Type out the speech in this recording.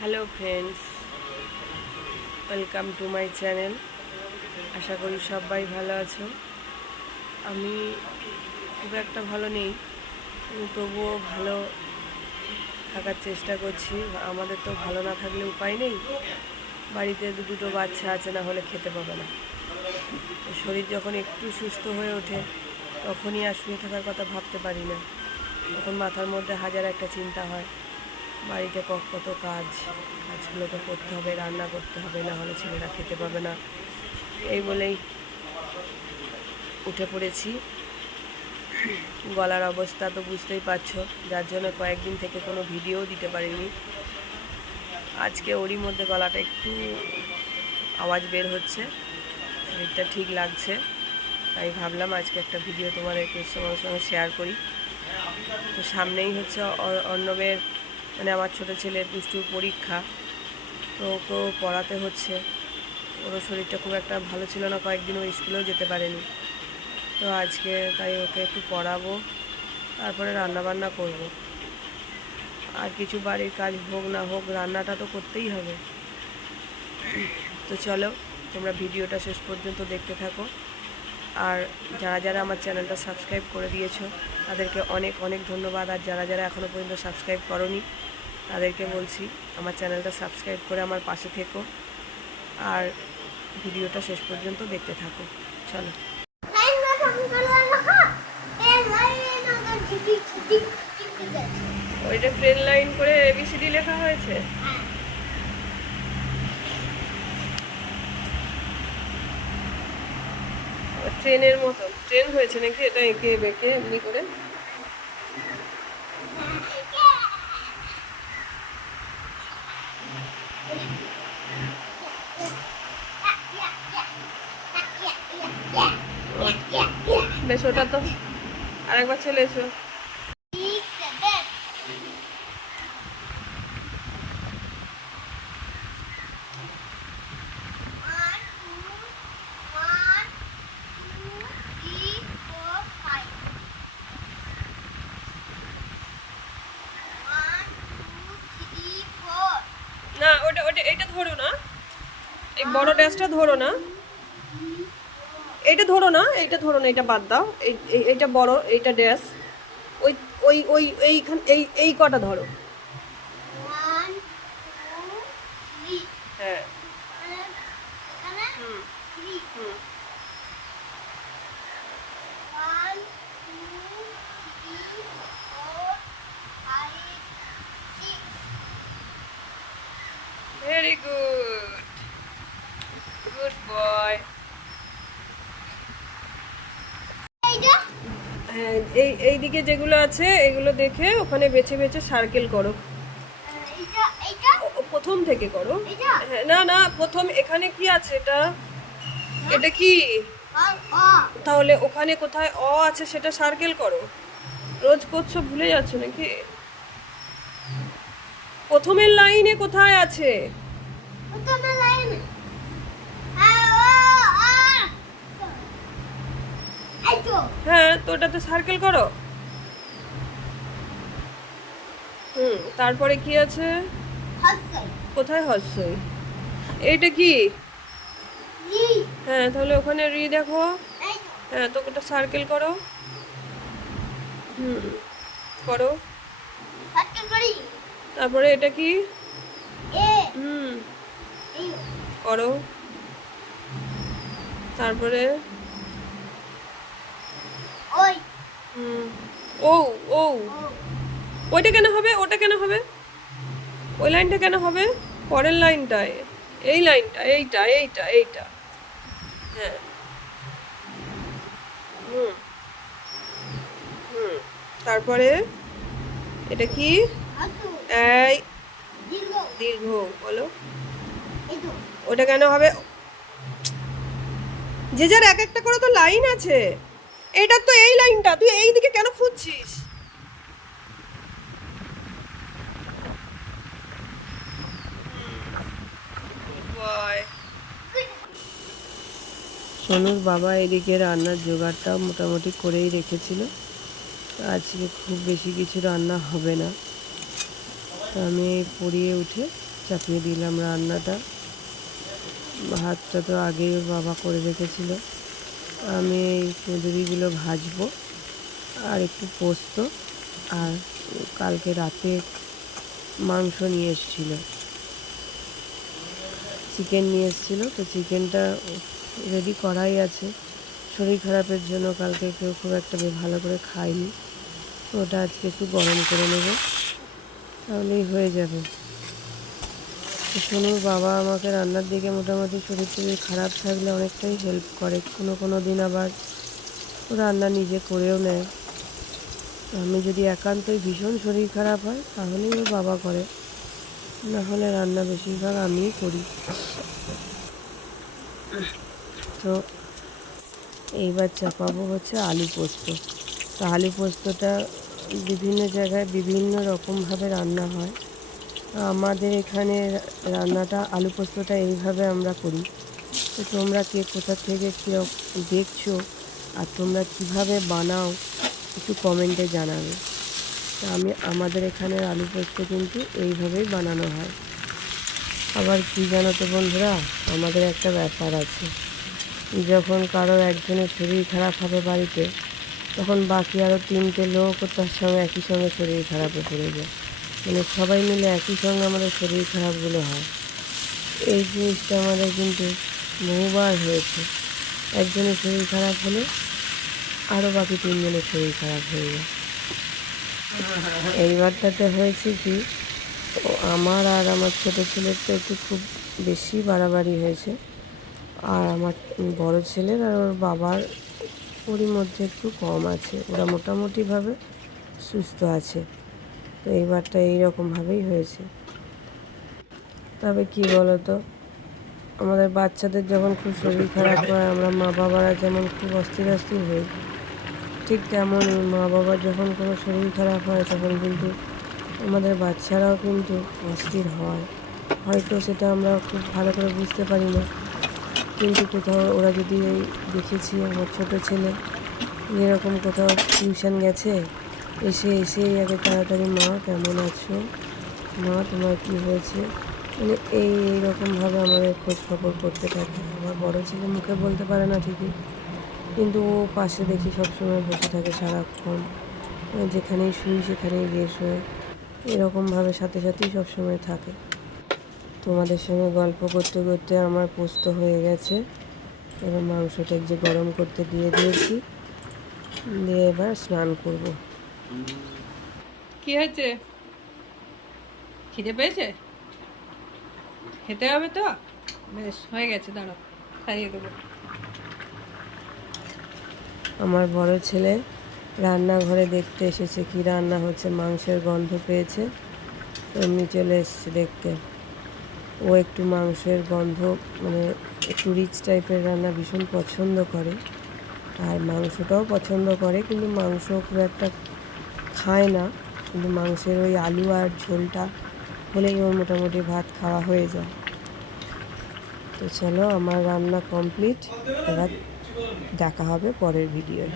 Hello friends, welcome to my channel. আশা করি সবাই ভালো আছো। আমি খুব একটা ভালো নেই, কিন্তু তবুও ভালো থাকার চেষ্টা করছি। আমাদের তো ভালো না থাকলে উপায় নেই। বাড়িতে দুটো বাচ্চা আছে, না হলে খেতে পাবে না। তো শরীর যখন একটু সুস্থ হয়ে ওঠে, তখনই আর শুয়ে থাকার কথা ভাবতে পারি না। তখন মাথার মধ্যে হাজার একটা চিন্তা হয়। বাড়িতে কত কাজগুলো তো করতে হবে, রান্না করতে হবে, না হলে ছেলেরা খেতে পাবে না। এই বলেই উঠে পড়েছি। গলার অবস্থা তো বুঝতেই পারছো, যার জন্য কয়েকদিন থেকে কোনো ভিডিও দিতে পারিনি। আজকে ওরই মধ্যে গলাটা একটু আওয়াজ বের হচ্ছে, শরীরটা ঠিক লাগছে, তাই ভাবলাম আজকে একটা ভিডিও তোমাদেরকে সঙ্গে সঙ্গে শেয়ার করি। তো সামনেই হচ্ছে অর্ণবের, মানে আমার ছোটো ছেলের দুষ্টুর পরীক্ষা, তো ওকেও পড়াতে হচ্ছে। ওরও শরীরটা খুব একটা ভালো ছিল না, কয়েকদিন ও স্কুলেও যেতে পারেনি। তো আজকে তাই ওকে একটু পড়াবো, তারপরে রান্নাবান্না করব। আর কিছু বাড়ির কাজ হোক না হোক, রান্নাটা তো করতেই হবে। তো চলো, তোমরা ভিডিওটা শেষ পর্যন্ত দেখতে থাকো। আর যারা যারা আমার চ্যানেলটা সাবস্ক্রাইব করে দিয়েছো, তাদেরকে অনেক অনেক ধন্যবাদ। আর যারা যারা এখনও পর্যন্ত সাবস্ক্রাইব করোনি, তাদেরকে বলছি আমার চ্যানেলটা সাবস্ক্রাইব করে আমার পাশে থেকো, আর ভিডিওটা শেষ পর্যন্ত দেখতে থাকো। চলো। ওইটা ট্রেন লাইন করে এবিসিডি লেখা হয়েছে। ট্রেনের মতন ট্রেন হয়েছে নাকি এটা, এঁকে বেঁকে এমনি করে। বেশ, ওটা তো আরেকবার চলে এসো। না, ওটা ওটা এটা ধরো না, এই বড় ড্যাশটা ধরো না, এইটা ধরো না, এইটা ধরো না, এটা বাদ দাও। এইটা বড়, এইটা ড্যাশ। ওই ওই ওই এইখান এই কটা ধরো। হ্যাঁ। হুম হুম। Very good, good boy. হ্যাঁ, এইদিকে যেগুলো আছে এগুলো দেখে ওখানে বেছে বেছে সার্কেল করো। প্রথম থেকে করো। হ্যাঁ, না না, প্রথম এখানে কি আছে, এটা এটা কি? তাহলে ওখানে কোথায় অ আছে সেটা সার্কেল করো। রোজ করছো, ভুলে যাচ্ছ নাকি? প্রথমের লাইনে কোথায় আছে? হ্যাঁ, তো ওটাতে সার্কেল করো। তারপরে কি আছে? কোথায় হর্ষই? এইটা কি? হ্যাঁ, তাহলে ওখানে রি দেখো। হ্যাঁ, তো ওটা সার্কেল করো। হুম, করো। তারপরে এটা কি? হুম, করো। তারপরে হুম, ও ও ওইটা কেন হবে, ওটা কেন হবে, ওই লাইনটা কেন হবে? পরের লাইনটায়, এই লাইনটা, এইটা এইটা এইটা। হ্যাঁ। হুম হুম। তারপরে এটা কি? এই দীর্ঘ, বলো। ওটা কেন হবে? যে যার এক একটা করে তো লাইন আছে। এইটা তো এই লাইনটা, তুই এই দিকে কেন খুঁজছিস? সোনুর বাবা এদিকে রান্নার জোগাড়টা মোটামুটি করেই রেখেছিল। আজকে খুব বেশি কিছু রান্না হবে না। আমি পড়িয়ে উঠে চাপিয়ে দিলাম রান্নাটা। ভাতটা তো আগেই ওর বাবা করে রেখেছিল। আমি এই কুঁদরিগুলো ভাজবো, আর একটু পোস্ত, আর কালকে রাতে মাংস নিয়ে এসেছিল, চিকেন নিয়ে এসেছিলো, তো চিকেনটা রেডি করাই আছে। শরীর খারাপের জন্য কালকে কেউ খুব একটা ভালো করে খায়নি, তো ওটা আজকে একটু গরম করে নেব, তাহলেই হয়ে যাবে। সোনুর বাবা আমাকে রান্নার দিকে মোটামুটি শরীর খারাপ থাকলে অনেকটাই হেল্প করে, কোনো দিন আবার ও রান্না নিজে করেও নেয়। আমি যদি একান্তই ভীষণ শরীর খারাপ হয় তাহলেই ওর বাবা করে, না হলে রান্না বেশিরভাগ আমিই করি। তো এইবার চাপাবো হচ্ছে আলু পোস্ত। তো আলু পোস্তটা বিভিন্ন জায়গায় বিভিন্ন রকমভাবে রান্না হয়। আমাদের এখানে রান্নাটা আলু পোস্তটা এইভাবে আমরা করি। তো তোমরা কে কোথা থেকে কীরকম দেখছো আর তোমরা কিভাবে বানাও একটু কমেন্টে জানাবে। তো আমাদের এখানে আলু পোস্ত কিন্তু এইভাবেই বানানো হয়। আবার কি জানো তো বন্ধুরা, আমাদের একটা ব্যাপার আছে, যখন কারো একজনের শরীর খারাপ হবে বাড়িতে, তখন বাকি আরও 3টে লোকও তার সঙ্গে একই সঙ্গে শরীর খারাপে পড়ে যায়। মানে সবাই মিলে একই সঙ্গে আমাদের শরীর খারাপগুলো হয়। এই জিনিসটা আমাদের কিন্তু বহুবার হয়েছে। একজনের শরীর খারাপ হলে আরও বাকি 3জনের শরীর খারাপ হয়ে যায়। এইবারটাতে হয়েছে কি, আমার আর আমার ছোটো ছেলের তো একটু খুব বেশি বাড়াবাড়ি হয়েছে, আর আমার বড় ছেলের আর ওর বাবার ওরই মধ্যে একটু কম আছে, ওরা মোটামুটিভাবে সুস্থ আছে। তো এইবারটা এইরকমভাবেই হয়েছে। তবে কি বলো তো, আমাদের বাচ্চাদের যখন খুব শরীর খারাপ হয়, আমরা মা বাবারা যেমন খুব অস্থির হই, ঠিক তেমনই মা বাবার যখন কোনো শরীর খারাপ হয় তখন কিন্তু আমাদের বাচ্চারাও কিন্তু অস্থির হয়। হয়তো সেটা আমরা খুব ভালো করে বুঝতে পারি না, কিন্তু কোথাও ওরা যদি দেখেছি আমার ছোটো ছেলে যেরকম কোথাও টিউশন গেছে, এসেই আগে তাড়াতাড়ি মা কেমন আছো, মা তোমার কী হয়েছে, মানে এইরকমভাবে আমাদের খোঁজ খবর করতে থাকে। আমার বড় ছেলে মুখে বলতে পারে না ঠিকই, কিন্তু ও পাশে দেখি সবসময় বসে থাকে সারাক্ষণ, যেখানেই শুই সেখানেই গিয়ে শোয়, এরকমভাবে সাথেই সবসময় থাকে। তোমাদের সঙ্গে গল্প করতে করতে আমার পোস্ত হয়ে গেছে। এবার মাংসটা যে গরম করতে দিয়ে দিয়েছি, দিয়ে এবার স্নান করব। কি হয়েছে? খিদে পেয়েছে? খেতে হবে তো? বেশ, হয়ে গেছে, দাঁড়াও খাইয়ে দেবো। আমার বড় ছেলে রান্নাঘরে দেখতে এসেছে কি রান্না হচ্ছে, মাংসের গন্ধ পেয়েছে, এমনি চলে এসেছে দেখতে। ও একটু মাংসের গন্ধ, মানে একটু রিচ টাইপের রান্না ভীষণ পছন্দ করে, আর মাংসটাও পছন্দ করে, কিন্তু মাংস খুব একটা খায় না, কিন্তু মাংসের ওই আলু আর ঝোলটা হলেই ওর মোটামুটি ভাত খাওয়া হয়ে যায়। তো চলো, আমার রান্না কমপ্লিট, এবার দেখা হবে পরের ভিডিওয়।